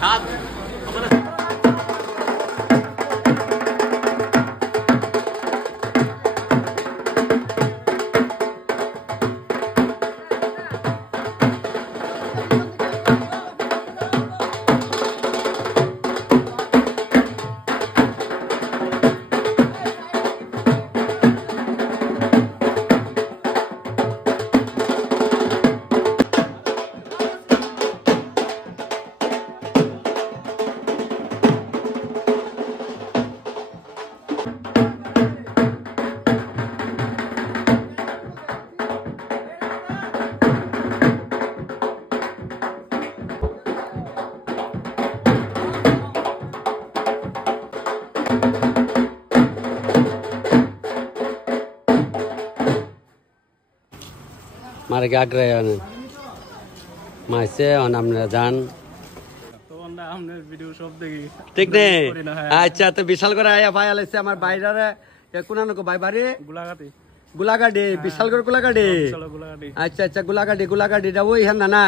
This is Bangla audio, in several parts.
স্বাদ मारे क्या कर रहे हैं माइसे और हमने जान तो আমরা हमने वीडियो शॉप देखी ठीक नहीं अच्छा तो विशाल को आया भाई आले से हमारे भाई रे ये कुनानो को भाई बारी गुलागाड़ी विशाल को गुलागाड़ी अच्छा अच्छा गुलागाड़ी दा वही है ना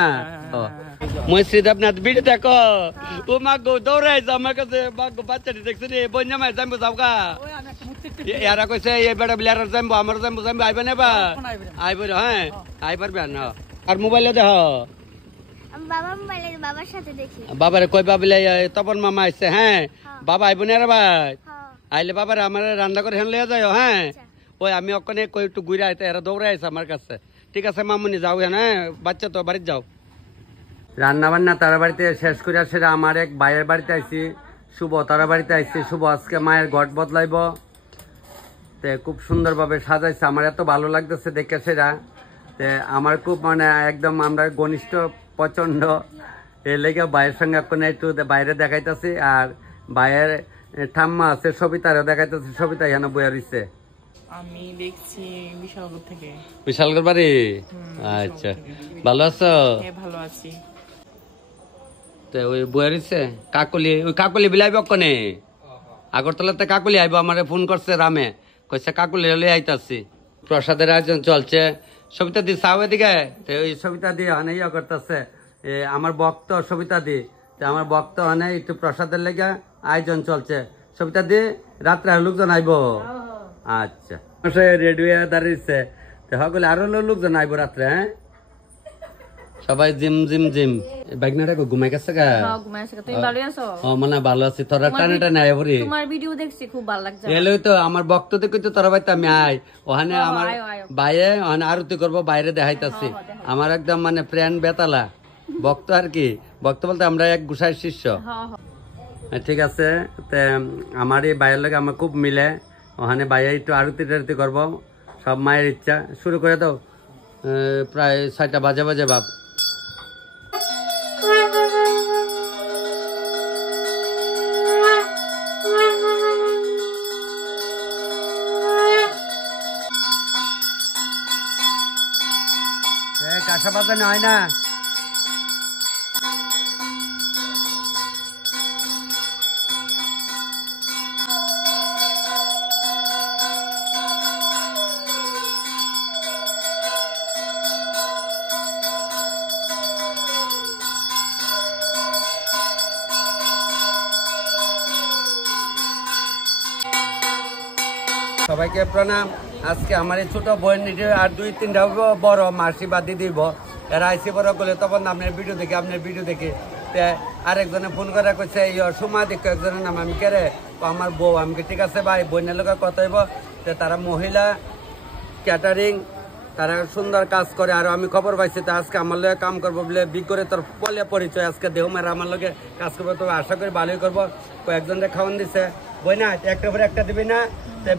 মই শ্রীদেবনাথ ভিডিও দেখো ও মা গো দৌড়াই যাও আমার কাছে মা গো বাচ্চাটি দেখছ রে বন্যা মাই যাইবো যাওগা ইয়ারা কইছে এই বেটা বিলার যাইবো আমার যাইবো আইবে না বা আইবে হ্যাঁ আই পারবে না আর মোবাইলে দেখো বাবা মোবাইলে বাবার সাথে দেখি বাবারে কই বাবিলে তপন মামা আইছে হ্যাঁ বাবা আইব না রে ভাই আইলে বাবারে আমার রান্না করে হেন লইয়া যাও হ্যাঁ ওই আমি ওখানে কই একটু ঘুরে আইতে এরা দৌড়ে আইছে আমার কাছে ঠিক আছে মামুনি যাও হ্যাঁ বাচ্চা তো বাড়ি যাও রান্না বান্না তার বাড়িতে শেষ করে সেটা আমার এক ভাইয়ের বাড়িতে আইছি শুভ তার বাড়িতে আইছি শুভ আজকে মায়ের ঘট বদলাইব তে খুব সুন্দরভাবে সাজাইছে আমার এত ভালো লাগতেছে দেখে সেটা তে আমার খুব মানে একদম আমরা ঘনিষ্ঠ প্রচন্ড এর লেগে ভাইয়ের সঙ্গে এখন একটু বাইরে দেখাইতেছি আর ভাইয়ের ঠাম্মা আছে সবিতারও দেখাইতেছে সবিতা এখানে বইয়া রইছে আমি দেখছি বিশালগড় থেকে বিশালগড় বাড়ি আচ্ছা ভালো আছো হ্যাঁ ভালো আছি ওই বইয়ারিছে কাকলি ওই কাকলি বিলাইব কনে আগরতলাতে কাকলি আইব আমারে ফোন করছে রামে কইছে কাকলি হলে আইতাছি প্রসাদের আয়োজন চলছে সবিতা দি সাও এদিকে ওই সবিতা দি অনেক ইয়া করতেছে আমার ভক্ত সবিতা দি আমার ভক্ত অনেক একটু প্রসাদের লেগে আয়োজন চলছে সবিতা দি রাত্রে লোকজন আইব আচ্ছা রেডি হয়ে দাঁড়িয়েছে সকলে আরো লোকজন আইব রাত্রে হ্যাঁ সবাই জিম জিম জিম বাইকনাটা ঘুমাই গেছে গা ঘুমাই আছে তুমি ভালো আছো মানে ভালো আছি তোরা টানে টানে আয় পড়ি তোমার ভিডিও দেখছি খুব ভালো লাগছে এলেও তো আমার ভক্ত দেখে তো তোরা বাইতে আমি আই ওখানে আমার বাইরে ওখানে আরতি করবো বাইরে দেখাইতাছি আমার একদম মানে প্রাণ বেতালা ভক্ত আর কি ভক্ত বলতে আমরা এক গুসাইর শিষ্য ঠিক আছে আমার এই বাইরের লোক আমার খুব মিলে ওখানে বাইরে একটু আরতি টারতি করবো সব মায়ের ইচ্ছা শুরু করে দাও প্রায় 6টা বাজে বাজে বাপ কাঁসা বাজানো হয় না সবাইকে প্রণাম আজকে আমার এই ছোট বোন আর 2-3টা বড় মাসি বা দিদি এরা আইসি বড় করলে তখন আপনার ভিডিও দেখে আরেকজনে ফোন করে কইছে সুমা দেখো একজনের নাম আমি কেরে আমার বউ আমি ঠিক আছে ভাই বোনের লোক কত হইব তারা মহিলা ক্যাটারিং তারা সুন্দর কাজ করে আর আমি খবর পাইছি তো আজকে আমার লগে কাম করবো বলে বিগরে তোর বলে পরিচয় আজকে দেহ মেরা আমার লগে কাজ করবো তো আশা করি ভালোই করবো কয়েকজনকে খাওয়ান দিছে বই না একটা পরে একটা দিবি না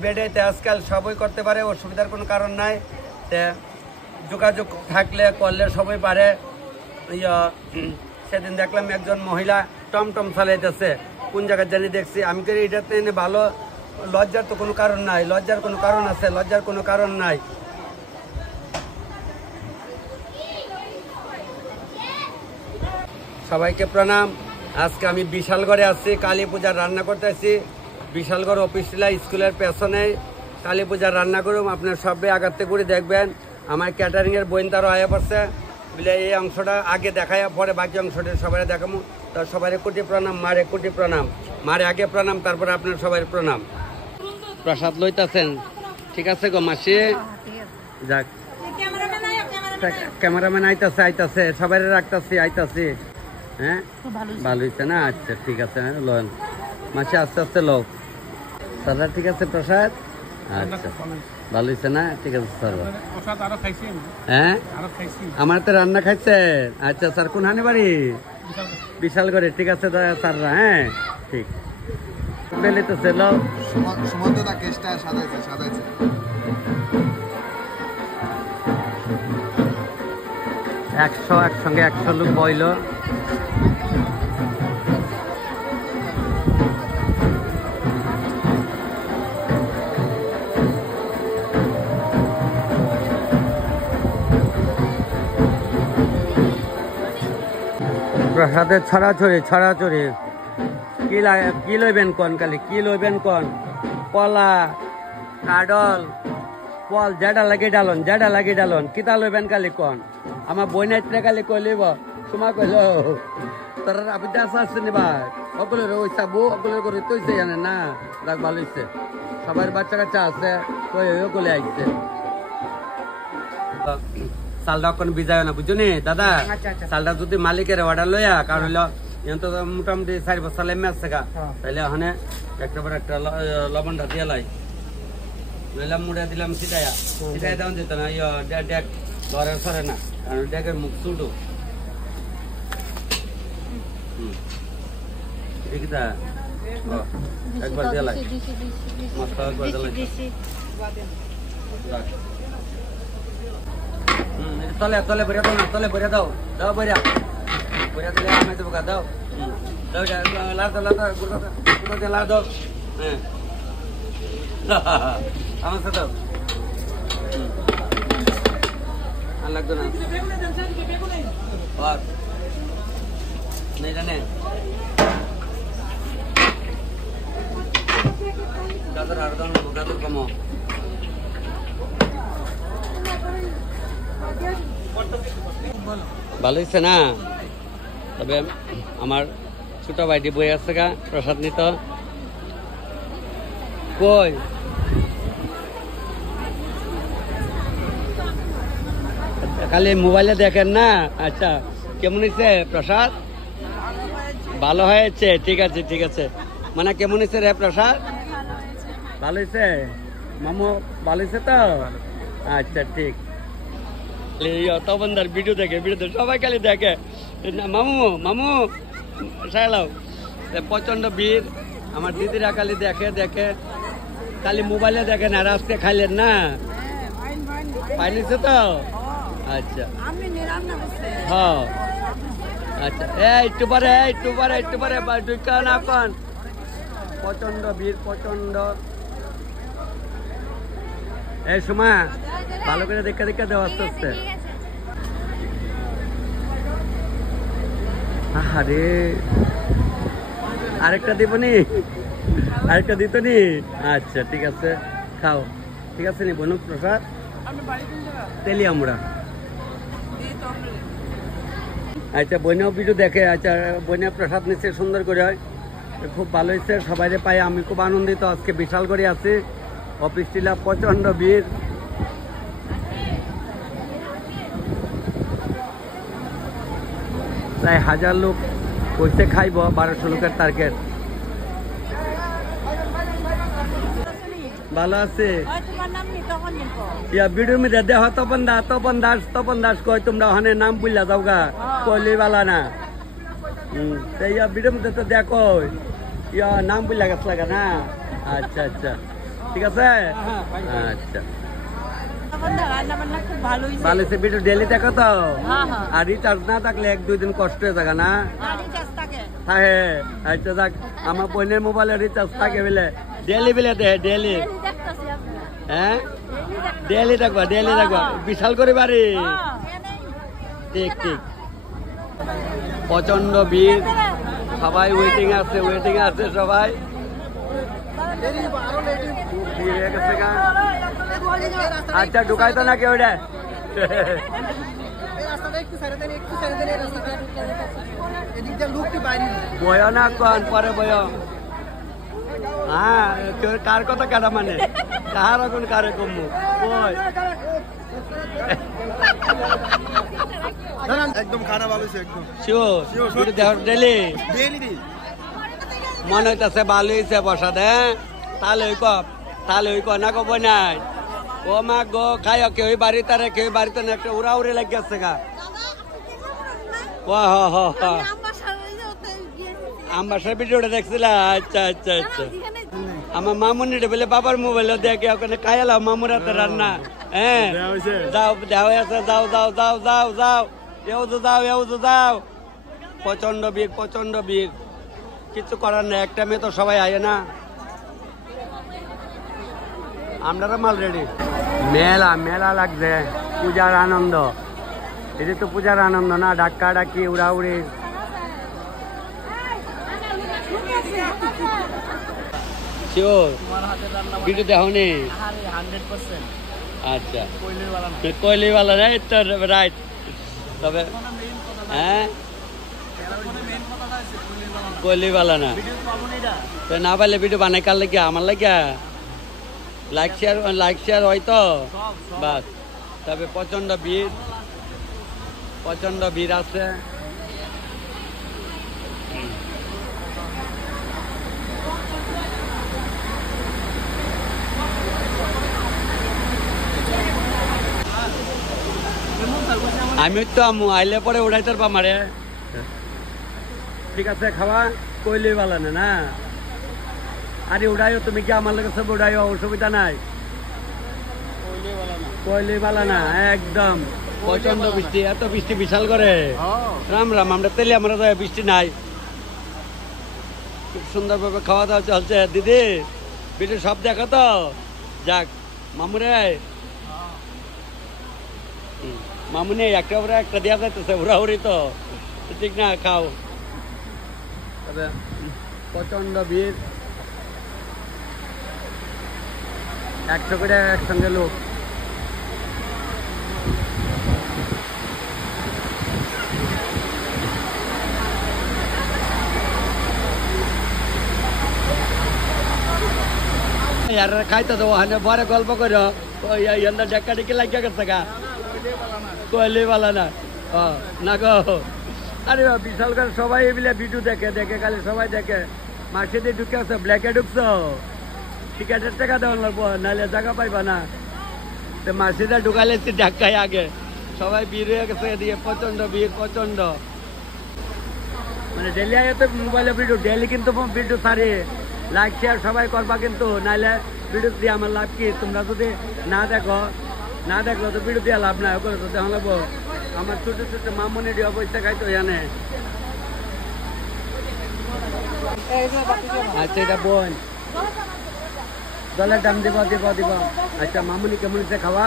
বেডে আজকাল সবই করতে পারে অসুবিধার কোনো কারণ নাই যোগাযোগ থাকলে করলে সবাই পারে সেদিন দেখলাম একজন মহিলা টমটম চালাইতেছে কোন জায়গায় জানি দেখছি আমি করি এটাতে ভালো লজ্জার তো কোনো কারণ নাই লজ্জার কোনো কারণ আছে লজ্জার কোনো কারণ নাই সবাইকে প্রণাম আজকে আমি বিশালগড়ে আছি কালী পূজার রান্না করতেছি বিশালগড় অফিসিয়াল স্কুলের পেছনে কালী পূজার রান্না করুম আপনার সবাই আগাতে করে দেখবেন আমার ক্যাটারিং এর বোন তারও আয়া পড়ছে বলে এই অংশটা আগে দেখায় পরে বাকি অংশটা সবাই দেখাবো। তো সবাই কোটি প্রণাম, মারে কোটি প্রণাম, মারে আগে প্রণাম, তারপরে আপনার সবাই প্রণাম। প্রসাদ লইতাছেন, ঠিক আছে গো মাসি? যাক, ক্যামেরাম্যান আইতাছে, সবাই রাখতাছি, আইতাছি। হ্যাঁ, ভালো হয়েছে না? আচ্ছা ঠিক আছে, লোন মাসি, আস্তে আস্তে লো। স্যার ঠিক আছে প্রসাদ? আচ্ছা ভালো হয়েছে না? ঠিক আছে স্যার। হ্যাঁ, আমার তো রান্না খাইছে। আচ্ছা স্যার, কোন হানি বাড়ি? বিশালগড়ে। ঠিক আছে স্যাররা, হ্যাঁ ঠিক পেলে তো ছিল। একসঙ্গে 100 লোক বইল। প্রসাদের ছড়াছড়ি কি লইবেন কোন? কালি কি লইবেন কোন? কলা, কাডল, ফল, যেটা লাগে ডালন, কিতা লইবেন কালি কোন? আমার বই নাইত্রে কালি কই লইব, তোমার কইল তোর আবিদা আসছে নি ভাই? অগুলোর ওই চাবু অগুলোর করে তৈছে জানে না। রাখ, ভালো হইছে, সবার বাচ্চা কাচ্চা আছে, কই ওগুলো আইছে। চালটা এখন ভিজায় না, বুঝছো নি দাদা? চালটা যদি মালিকের অর্ডার লইয়া, কারণ হইলো তো মোটামুটি 4 বছর লেমে আছে গা, তাইলে ওখানে একটা পর একটা লবণটা দিয়ে লাই লইলাম, মুড়ে দিলাম সিটাইয়া দেওয়া যেত না। ডেক ঘরে সরে না, কারণ ডেকের মুখ ছোটো। ঠিকটা একবার দিয়ে লাই, মশলা একবার দিয়ে লাই। তলে বইরা দাও না, তলে বইরা দাও, বইরা দিলে আমি দেবো, দাও লাভ দাও। হ্যাঁ, আমার সাথে আর লাগতো না, জানে গাজর আর দাও, গাজর কমো। ভালো হয়েছে না? তবে আমার ছোট ভাইটি বই আছে গা, প্রসাদ নিত কই? খালি মোবাইলে দেখেন না? আচ্ছা, কেমন হয়েছে প্রসাদ? ভালো হয়েছে, ঠিক আছে ঠিক আছে। মানে কেমন হয়েছে রে প্রসাদ? ভালো হয়েছে মামু, ভালো হয়েছে তো? আচ্ছা ঠিক। তপনদার ভিডিও দেখে, সবাই খালি দেখে মামু সাইলাও, প্রচন্ড ভিড়। আমার দিদিরা খালি দেখে খালি মোবাইলে দেখে না। আজকে খাইলেন না? পাইনিছে তো? আচ্ছা হ্যাঁ, আচ্ছা একটু পরে না কন। প্রচন্ড ভিড়, প্রচন্ড। এই সময় ভালো করে দেখা দেওয়া আস্তে আস্তে। আরে আরেকটা দিব নি? আরেকটা দিত নি? আচ্ছা ঠিক আছে, খাও। ঠিক আছে নি বনু প্রসাদ? তেলিয়ামুড়া। আচ্ছা, বইনাও ভিডিও দেখে। আচ্ছা, বইনা প্রসাদ নিচ্ছে সুন্দর করে, হয় খুব ভালো হয়েছে। সবাই পাই আমি খুব আনন্দিত। আজকে বিশাল করে আছি, অফিস টিলা প্রচন্ড ভিড়। প্রায় 1000 লোক কইছে খাইব, 1200 লোকের টার্গেট। ভালো আছে? ভিডিওর মধ্যে দেহ তপন দাস কয় তোমরা ওখানে নাম বুঝলা যাও গা, কইলি বালা না। ভিডিওর মধ্যে তো দেখো নাম বুঝলা গেছ লাগা না। আচ্ছা আচ্ছা ঠিক আছে। আচ্ছা ভালো হয়েছে। ভিডিও ডেলি দেখো তো? আর রিচার্জ না থাকলে 1-2 দিন কষ্ট হয়ে থাকে না? থাকে। আচ্ছা যাক, আমার বোনের মোবাইলে রিচার্জ থাকে বলে ডেলি ডেলি। হ্যাঁ, ডেলি দেখবা বিশাল করে বাড়ি। ঠিক প্রচন্ড ভিড়, সবাই ওয়েটিং আছে সবাই। আচ্ছা ঢুকাই তো না কেউ রে। বয় না কোন পরে বয় হ্যাঁ কার কথা কাটা মানে কার এখন কারে কমু বয় একদম খারাপ আলোচনা একদম শিওর ডেলি মনে হইতেছে ভালো হয়েছে বসা দে তাহলে ওই না কব নাই ও মা গো খাই কেউ বাড়িতে রে কেউ বাড়িতে না একটা উড়া উড়ে লেগে গেছে গা ও হ আমার ভিডিওটা দেখছিল আচ্ছা আচ্ছা আচ্ছা আমার মামুনিটা বলে বাবার মোবাইল দেখে ওখানে খাইলাম মামুর হাতে রান্না হ্যাঁ যাও দেওয়া আছে যাও যাও যাও যাও যাও এও তো যাও প্রচন্ড ভিড় কিছু করার নেই একটা মেয়ে তো সবাই আয় না আমরা মাল রেডি মেলা লাগছে পূজার আনন্দ এটা তো পূজার আনন্দ না ডাক্কা ডাকি উড়াউড়ি শিওর ভিডিও দেখো নি 100% আচ্ছা কইলেওয়ালা না কোহলিওয়ালা না এটা রাইট তবে হ্যাঁ কোহলিওয়ালা না তো না পারলে ভিডিও বানাই কার লাগে আমার লাগে লাইক শেয়ার হয়তো বাস তবে প্রচন্ড ভিড় আছে আমি তো আমু আইলে পরে উড়াইতে পারে ঠিক আছে খাওয়া কইলেওয়ালা না আরে উড়াইও তুমি কি আমার লোকের সব উড়াইও অসুবিধা নাই কইলেওয়ালা না একদম প্রচন্ড বৃষ্টি এত বৃষ্টি বিশাল করে রাম আমরা তেলে আমরা তো বৃষ্টি নাই খুব সুন্দর ভাবে খাওয়া দাওয়া চলছে দিদি ভিডিও সব দেখো তো যাক মামুরে মামুনি একটা ওরা একটা দেওয়া যাইতেছে উড়াউড়ি তো ঠিক না খাও তবে প্রচন্ড ভিড় 100 করে একসঙ্গে লোক খাইতে তো বড় গল্প করো ডাক্কা ডেকে লাগিয়ে গেছে গা কোহলিওয়ালা না গো আরে বিশাল করে সবাই মিলে ভিডিও দেখে খালি সবাই দেখে মার্কেটে ঢুকে আছে ব্ল্যাকে ঢুকছো টিকেটের টাকা দেওয়া লাগবো নাহলে জায়গা পাইবা না তো মার্কেটে ঢুকালে ঢাকায় আগে সবাই ভিড় হয়ে গেছে এদিকে প্রচন্ড মানে ডেলি আগে তো মোবাইলে ভিডিও ডেলি কিন্তু ভিডিও সারি লাইক শেয়ার সবাই করবা কিন্তু নাহলে ভিডিও দিয়ে আমার লাভ কি তোমরা যদি না দেখো তো ভিডিও দিয়ে লাভ নাই করে তো দেখা লাগবো আমার ছোট মামুনি দিয়ে অবস্থা খাইতো জানে আচ্ছা এটা বোন জলের দাম দিব আচ্ছা মামুনি কেমন হচ্ছে খাওয়া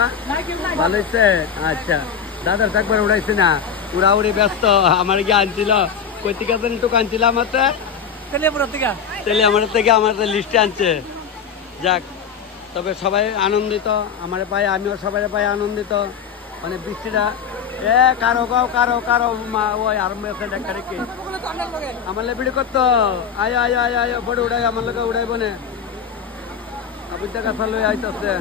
ভালো হচ্ছে আচ্ছা দাদার একবার উড়াইছে না উড়াউড়ি ব্যস্ত আমার গিয়ে আনছিল কই থেকে একটু আনছিল আমার তেলে আমার থেকে আমার লিস্টে আনছে যাক তবে সবাই আনন্দিত আমার পাই আমিও সবাই পাই আনন্দিত মানে বৃষ্টিটা কারো ওই আরম্ভ হয়েছে ডাক্তারে কি আমার ভিডিও করতো আয় বড় উড়াই আমার লোক উড়াইব না আপনি দেখা লই আইতেছে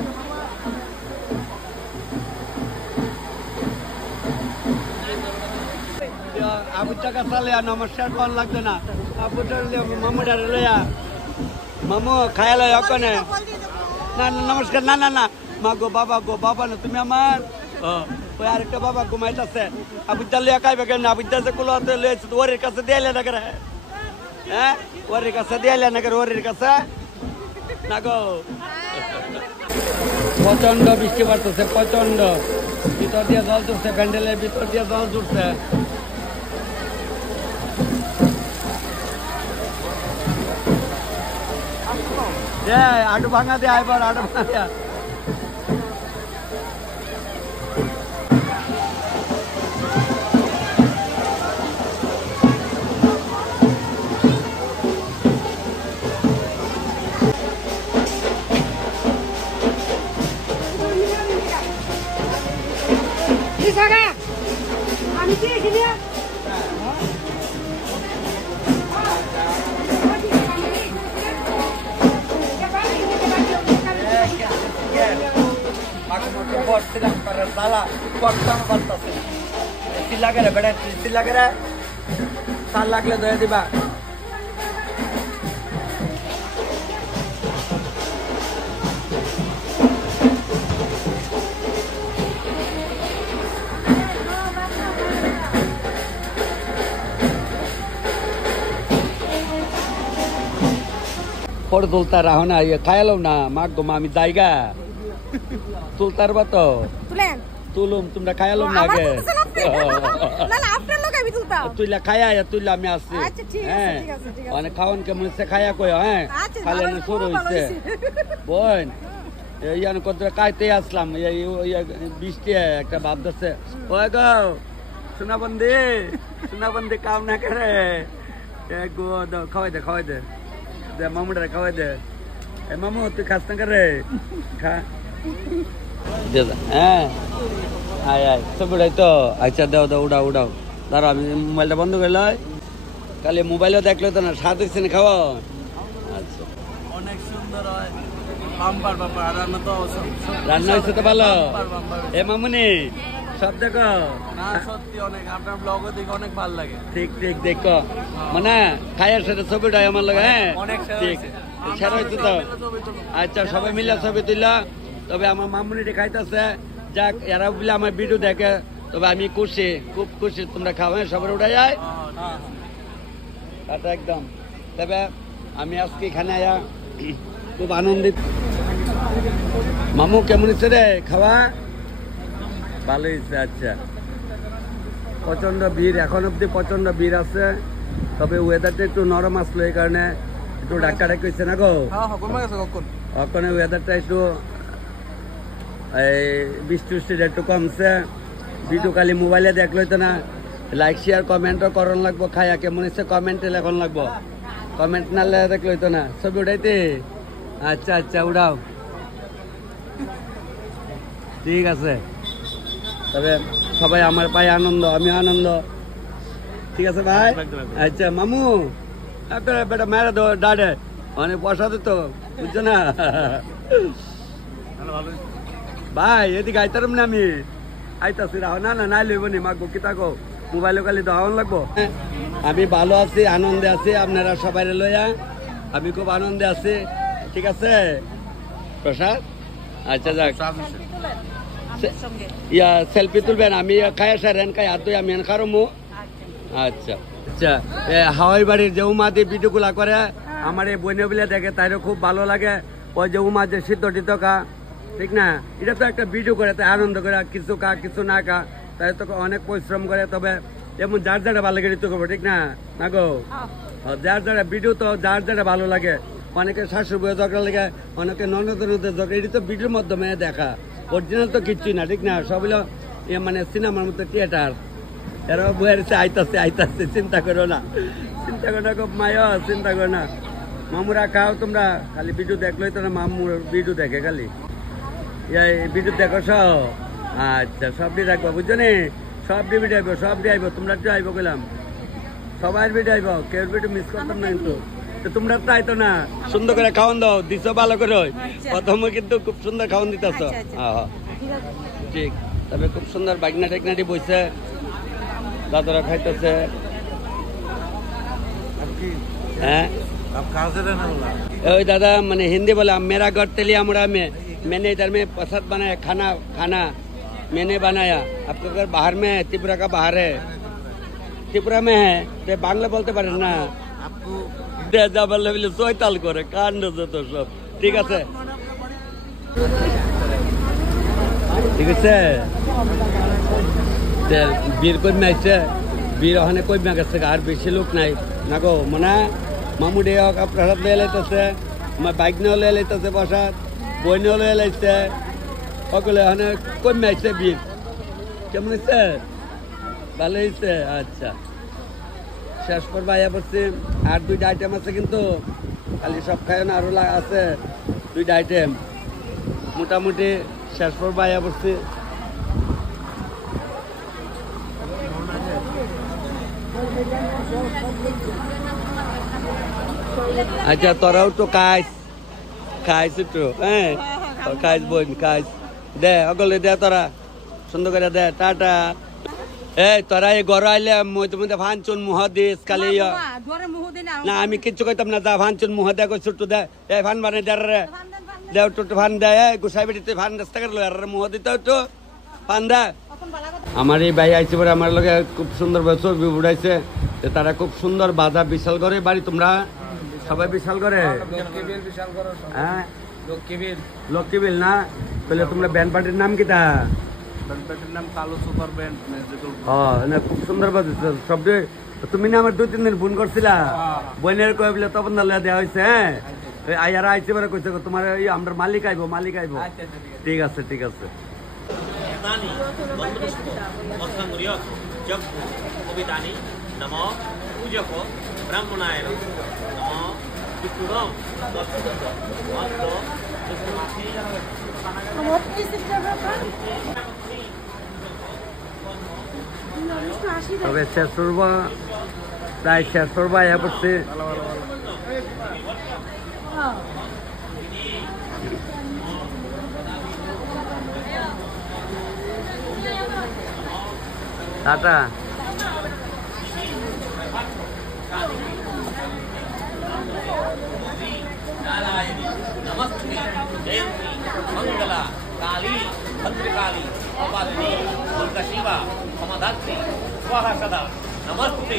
আবুটা কাছা লইয়া নমস্কার কন লাগতো না আবুটা মামুটা লইয়া মামু খায়া লই ওখানে না নমস্কার না মা গো বাবা না তুমি আমার ওই আরেকটা বাবা ঘুমাইতেছে আবুদ্দা লইয়া খাইবে কেন আবুদ্দা যে কুলোতে লইছে ওরের কাছে দিয়ালে না করে হ্যাঁ ওরের কাছে দিয়ালে না করে ওরের কাছে না গো প্রচন্ড বৃষ্টি পড়তেছে প্রচন্ড ভিতর দিয়ে জল ছুটছে প্যান্ডেলের ভিতর দিয়ে জল ছুটছে আটু ভাঙা দিয়ে আইবার আটু ভাঙা দিয়া আমি ছিলাম করে সালা পড়তাম পারতাছে চিল্লা করে বেটা চিল্লা করে সাল লাগলে দয়ে দিবা ফটো তুলতা রাহো না ইয়ে খায়ালো না মাগ গো আমি জায়গা তুলতার বা তো তুলেন তুলুম তোমরা খায়ালো না আমার আগে তুলতেছেন আপনি? না না আপনার লোক আমি তুলতাম তুইলা খায়া তুইলা আমি আসছি আচ্ছা, ঠিক আছে, হ্যাঁ ঠিক আছে, ঠিক আছে। অনেক খাওয়ান কেমন হচ্ছে খায়া কই হ্যাঁ আচ্ছা, খালি ভালো, শুরু খুব ভালো হয়েছে হয়েছে। বোন ইয়ান কত কাইতে আসলাম বৃষ্টি একটা ভাব দিচ্ছে ওই গো সোনাবন্দি কাম না করে গো দাও খাওয়াই দে মামুটা খাওয়াই দে এ মামু তুই খাস না করে খা হ্যাঁ আয় সব উড়াই তো আচ্ছা দাও উড়াও দাঁড়া আমি মোবাইলটা বন্ধ করে লাই কালি মোবাইলও দেখলো তো না স্বাদ হচ্ছে না খাওয়া আচ্ছা অনেক সুন্দর হয় বাম্পার বাম্পার আর রান্না তো রান্না হয়েছে তো ভালো বাম্পার বাম্পার এ মামুনি সব দেখো না সত্যি অনেক আপনার ব্লগও দেখে অনেক ভালো লাগে ঠিক দেখো মানে খাইয়ার সাথে ছবিটা আমার লাগে হ্যাঁ অনেক সেরা ঠিক হয়েছে। সেরা হয়েছে তো আচ্ছা সবাই মিলে ছবি তুললা তবে আমার মামুনিটি খাইতেছে যাক এরা বলে আমার ভিডিও দেখে তবে আমি খুশি খুব খুশি তোমরা খাও হ্যাঁ সবার উঠে যায় এটা একদম তবে আমি আজকে এখানে আয়া খুব আনন্দিত মামু কেমন হচ্ছে রে খাওয়া ভালো হয়েছে আচ্ছা প্রচন্ড ভিড় এখন অব্দি প্রচন্ড ভিড় আছে তবে ওয়েদারটা একটু নরম আসলো এই কারণে একটু ডাক্তার কইছে না গো হ্যাঁ কমে গেছে কখন ওখানে ওয়েদারটা একটু এই বৃষ্টিটা একটু কমছে ভিডিও খালি মোবাইলে দেখলো তো না লাইক শেয়ার কমেন্টও করন লাগবো খায়া কেমন হচ্ছে কমেন্টে লেখন লাগবো কমেন্ট না দেখলো তো না ছবি উঠাইতে আচ্ছা উড়াও ঠিক আছে তবে সবাই আমার পায়ে আনন্দ আমি আনন্দ ঠিক আছে ভাই আচ্ছা মামু বেটা মেরে দো ডাডে অনেক পয়সা দিত বুঝছো না ভাই এদিকে আইতারম না আমি আইতাছি রাও না নাই লইব নি মাগো কি থাকো মোবাইলে খালি দাওয়ান লাগবো আমি ভালো আছি আনন্দে আছি আপনারা সবাই লইয়া আমি খুব আনন্দে আছি ঠিক আছে প্রসাদ আচ্ছা যাক ইয়া সেলফি তুলবেন আমি খায়া সারেন খাই হাত আমি খারমু আচ্ছা হাওয়াই বাড়ির যে উমা দিয়ে ভিডিও গুলা করে আমার এই বইনে বিলে দেখে তাইরও খুব ভালো লাগে ওই যে উমা যে সিদ্ধ টিদ্ধ খা ঠিক না এটা তো একটা ভিডিও করে তাই আনন্দ করে কিছু খা কিছু না খা তাই তো অনেক পরিশ্রম করে তবে এমন যার যারা ভালো লাগে ঋতু করবো ঠিক না না গো যার যারা ভিডিও তো যার যারা ভালো লাগে অনেকে শাশুড়ি বয়ে দরকার লাগে অনেকে ননদের দরকার এটি তো ভিডিওর মাধ্যমে দেখা অরিজিনাল তো কিচ্ছুই না ঠিক না সব হলো মানে সিনেমার মতো থিয়েটার এরা বইয়ের আইতাছে চিন্তা করো না খুব মায়া চিন্তা করো না মামুরা খাও তোমরা খালি ভিডিও দেখলোই তো না মামুর ভিডিও দেখে খালি ভিডিও দেখো সব আচ্ছা সবটি রাখবো বুঝছো নি সবটি ভিডিও আইব সবটি আইব তোমরা একটু আইব গেলাম সবাই ভিডিও আইব কেউ ভিডিও মিস করতাম না কিন্তু তোমরা তো আইতো না সুন্দর করে খাওয়ান দাও দিছো ভালো করে প্রথমে কিন্তু খুব সুন্দর খাওয়ান দিতেছ ঠিক তবে খুব সুন্দর বাগনা টেকনাটি বইছে দাদারা খাইতেছে হ্যাঁ ওই দাদা মানে হিন্दी बोला मेरा घर तेलिया मुड़ा में मैंने इधर में प्रसाद बनाया खाना मैंने बनाया आपका घर बाहर में है त्रिपुरा का बाहर है त्रिपुरा में है तो बांग्ला बोलते पारे ना যা বললে বলে চৈতাল করে কাণ্ড যত সব ঠিক আছে ঠিক আছে বীর কর্মী আসছে বীর ওখানে কর্মী গেছে আর বেশি লোক নাই না গো মনে মামুডি প্রসাদ লয়ে লাইতেছে আমার বাইক নিয়েও লয়ে লাইতেছে প্রসাদ বই নিয়েও লয়ে লাইছে সকলে ওখানে কর্মী আসছে বীর কেমন হয়েছে ভালো হয়েছে আচ্ছা শেষ করবো আইয়া পড়ছি আর দুইটা আইটেম আছে কিন্তু খালি সব খায় না আরো আছে দুইটা আইটেম মোটামুটি শেষ করবো আইয়া পড়ছি আচ্ছা তোরাও তো খাইস একটু হ্যাঁ খাইস বোন খাইস দে অগলে দে তোরা সুন্দর করে দে টাটা। এই তোরা এই ঘর আইলে মধ্যে ভাঙচুন মুহ দিস খালি ধরে মুহ দিন না আমি কিচ্ছু কইতাম না যা ভাঙচুন মুহ দে কই ছোট্ট দে এই ভান বানে দে রে দে একটু ভান দে গুসাই বেটি তুই ভান রাস্তা করে আর মুহ দিতে একটু ভান দে। আমার এই ভাই আইছে পরে আমার লগে খুব সুন্দর ছবি উঠাইছে তারা খুব সুন্দর বাধা বিশাল করে বাড়ি তোমরা সবাই বিশাল করে হ্যাঁ লক্ষ্মীবিল না তাহলে তোমরা ব্যান্ড পার্টির নাম কিটা? ব্যান্ডের নাম কালো সুপার ব্যান্ড মিউজিক্যাল। না খুব সুন্দর বাজছে শব্দ। তুমি না আমার 2-3 দিন ফোন করছিলা বইনের কই বলে তখন না দেওয়া হয়েছে। হ্যাঁ আয়ারা আইছে পরে কইছে তোমার আমরা মালিক আইবো ঠিক আছে ঠিক আছে। नमो पूजको ब्राह्मणाय नमो विष्णुरम তবে শেষ করব প্রায় শেষ করব আয়া পড়ছে। টাটা। नमस्ते जयंती मंगला काली भद्रकाली उपासिनी दुर्गा शिवा समाधात्री स्वाहा सदा नमस्ते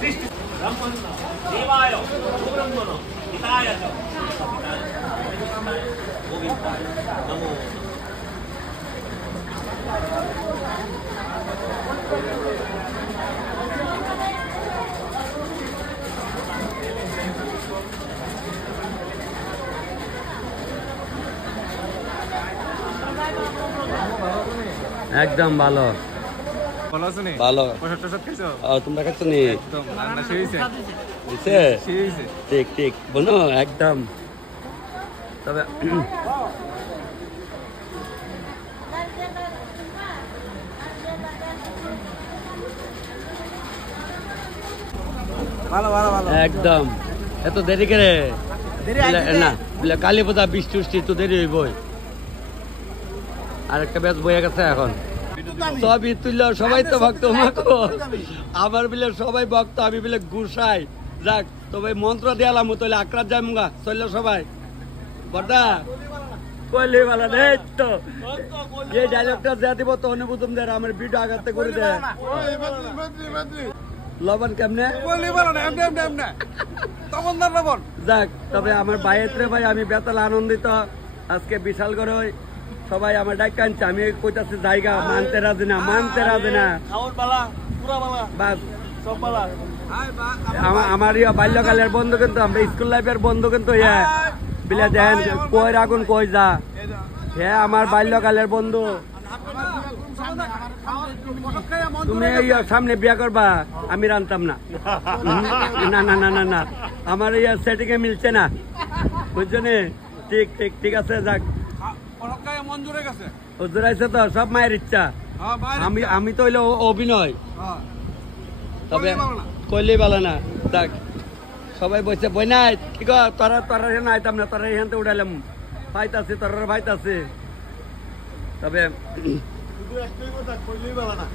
सृष्टि ब्रह्मण देवाय सुब्रह्मण्य हिताय च गोविंदाय नमो। একদম ভালো ভালো আছো নি? ভালো। প্রসাদ টসাদ খাইছো? তোমরা খাচ্ছ নি? একদম রান্না শেষ হয়েছে। দিছে? শেষ হয়েছে। ঠিক ঠিক বনো একদম। তবে ভালো ভালো ভালো। একদম এত দেরি করে দেরি আইছে না বলে কালী পূজা বৃষ্টি উষ্টি তো দেরি হইবই। আর একটা ব্যাচ বইয়া গেছে এখন সবই তুলল সবাই তো ভক্ত মাখো আবার বলে সবাই ভক্ত আমি বলে গুসাই যাক তবে মন্ত্র দিয়ালাম তাহলে আক্রাত যাই মুগা চলল সবাই বড়দা কইলে বালা রে তো এই ডায়লগটা যা দিব তো অনুভূতম দে আমার ভিডিও আগাতে করে দে লবণ কেমনে কইলে ভালো না এমনি এমনি এমনি তখন না লবণ। যাক তবে আমার ভাইয়ের ভাই আমি বেতাল আনন্দিত আজকে বিশাল করে সবাই আমার ডাক কানছে আমি কইতাছি জায়গা মানতে রাজি না খাওয়ার বালা পুরা বালা বাস সব বালা। আমার বাল্যকালের বন্ধু কিন্তু আমরা স্কুল লাইফের বন্ধু কিন্তু বিলে দেখেন কই রাখুন কই যা হ্যাঁ আমার বাল্যকালের বন্ধু। তুমি সামনে বিয়া করবা আমি রানতাম না না না না না না আমার সেটিংয়ে মিলছে না বুঝছো নি? ঠিক ঠিক ঠিক আছে যাক জোরাইছে তো সব মায়ের ইচ্ছা। আমি তো হইলো অভিনয় তবে কইলে ভালো না যাক সবাই বসে বই নাই ঠিক তোরা এখানে আইতাম না তোরা এখান থেকে উঠাইলাম পাইতাছে তোরা পাইতাছে তবে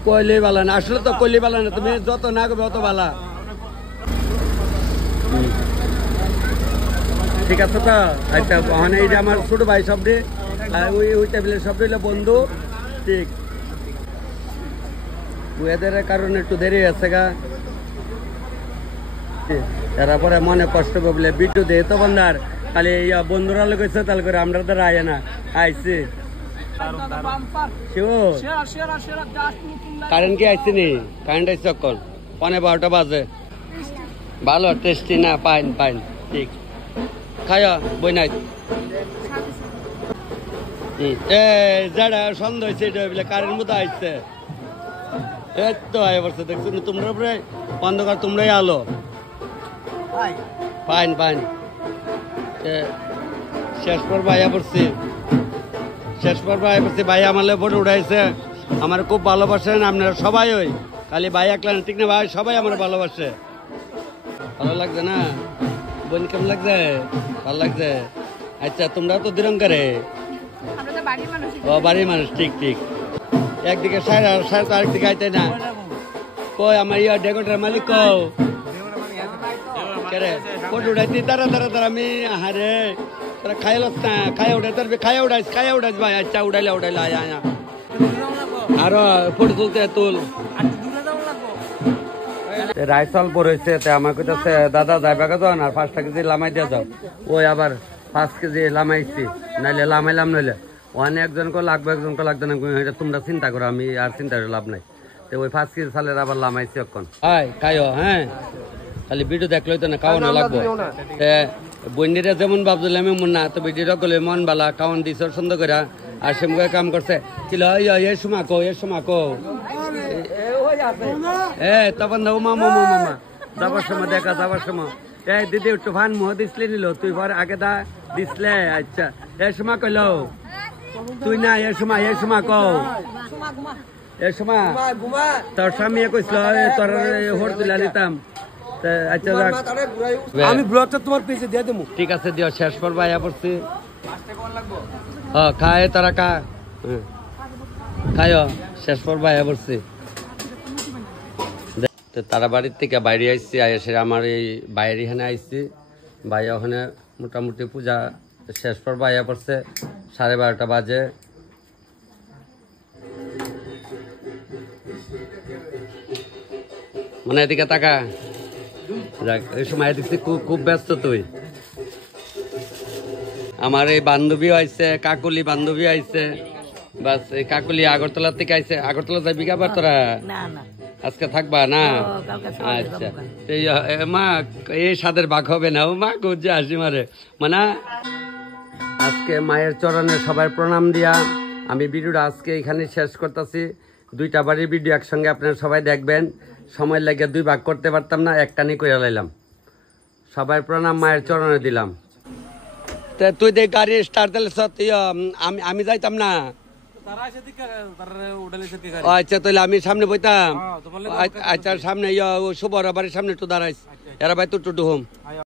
কইলে ভালো না আসলে তো কইলে ভালো না তুমি যত না করবে অত ভালো। ঠিক আছে তো আচ্ছা মানে এই যে আমার ছোট ভাই শব্দ ওই টেবিলের শব্দ হইলো বন্ধু ঠিক এদের কারণে একটু দেরি আছে গা এরা পরে মনে কষ্ট করলে বিদ্যুৎ দিয়ে তো বন্ধার খালি বন্ধুরা লোক হয়েছে তাহলে করে আমরা তো আয় না আইসি কারেন্ট কি আইসি নি কারেন্ট আইসি কখন 12:15 বাজে ভালো টেস্টি না পাইন ঠিক খায়া বই নাই যারা সন্দেহ হয়েছে এটা বলে কারেন্ট মতো আইসছে এই তো আয় বলছে দেখছো তোমরা প্রায় অন্ধকার তোমরাই আলো পাইন শেষ পর্ব আয়া পড়ছি ভাই আমার ফটো উঠাইছে আমার খুব ভালোবাসেন আপনারা সবাই ওই খালি ভাই একলা ঠিক না ভাই সবাই আমার ভালোবাসে ভালো লাগছে না বোন কেমন লাগছে ভালো লাগছে আচ্ছা তোমরা তো দিরঙ্কারে বাড়ির মানুষ ও বাড়ির মানুষ, ঠিক ঠিক। একদিকে সাড়ে সাড়ে তো আরেকদিকে আইতে না। কই আমার ইয়া ডেকোটার মালিক কও কেরে ফটো উঠাইতে তারা তারা তারা আমি হারে তারা খাইলস না খায় উঠাই তার খায় উঠাইস ভাই। আচ্ছা উঠাইলে আয় আয় আরো ফটো তুলতে তুল। রাইস অল্প রয়েছে, আমার কাছে দাদা যাইবা কেন আর 5টা কেজি লামাই দিয়ে যাও। ওই আবার 5 কেজি লামাইছি, নাইলে লামাইলাম নইলে ওখানে একজনকে লাগবে একজনকে লাগবে না, এটা তোমরা চিন্তা করো, আমি আর চিন্তা করে লাভ নাই। তো ওই 5 কেজি চালের আবার লামাইছি এখন। হাই খাইও, হ্যাঁ খালি ভিডিও দেখলেই তো না, খাওয়ানো লাগবো। বন্ডিরা যেমন ভাবছিল আমি মন না, তো ভিডিওটা করলে মন বালা খাওয়ান দিছ সুন্দর করে আর সেমকে কাম করছে। কিল এর সময় কো তখন দাও মামা যাবার সময় দেখা যাবার সময় দিদি একটু ভান মুহ দিসলে নিল তুই ঘর আগে দা দিসলে। আচ্ছা এর সময় কইল তুই না এর সময় কও এর সময় তোর স্বামী কইছিল তোর হোর তুলে নিতাম। আচ্ছা আমি ব্লগটা তোমার পেজে দিয়ে দেবো। ঠিক আছে দিও, শেষ পর আয়া পড়ছি। খায় তারা খায় শেষ পর আয়া পড়ছি। তারা বাড়ির থেকে বাইরে আসছি, এসে আমার এই বাইরে এখানে আসছি। ভাই ওখানে মোটামুটি পূজা শেষ পর আয়া পড়ছে, 12:30 বাজে। মানে এদিকে তাকা, এই সময় দেখছি খুব ব্যস্ত তুই। আমার এই বান্ধবী আইছে, কাকুলি বান্ধবী আইছে, বাস এই কাকুলি আগরতলা থেকে আইছে। আগরতলা যাবি আবার তোরা? আজকে থাকবা না? আচ্ছা মা এই সাদের বাঘ হবে না, ও মা গুজে আসি মারে মানে। আজকে মায়ের চরণে সবাই প্রণাম দিয়া আমি ভিডিওটা আজকে এখানে শেষ করতেছি। 2টা বাড়ির ভিডিও একসঙ্গে আপনারা সবাই দেখবেন। সময় লাগে 2 ভাগ করতে পারতাম না, একটানি করে লাইলাম। সবাই প্রণাম, মায়ের চরণে দিলাম। তুই দেখ গাড়ি স্টার্ট দিলে আমি যাইতাম না। আচ্ছা তাহলে আমি সামনে বইতাম। আচ্ছা সামনে শুভর বাড়ির সামনে একটু দাঁড়াইস, এরা ভাই তো একটু হোম।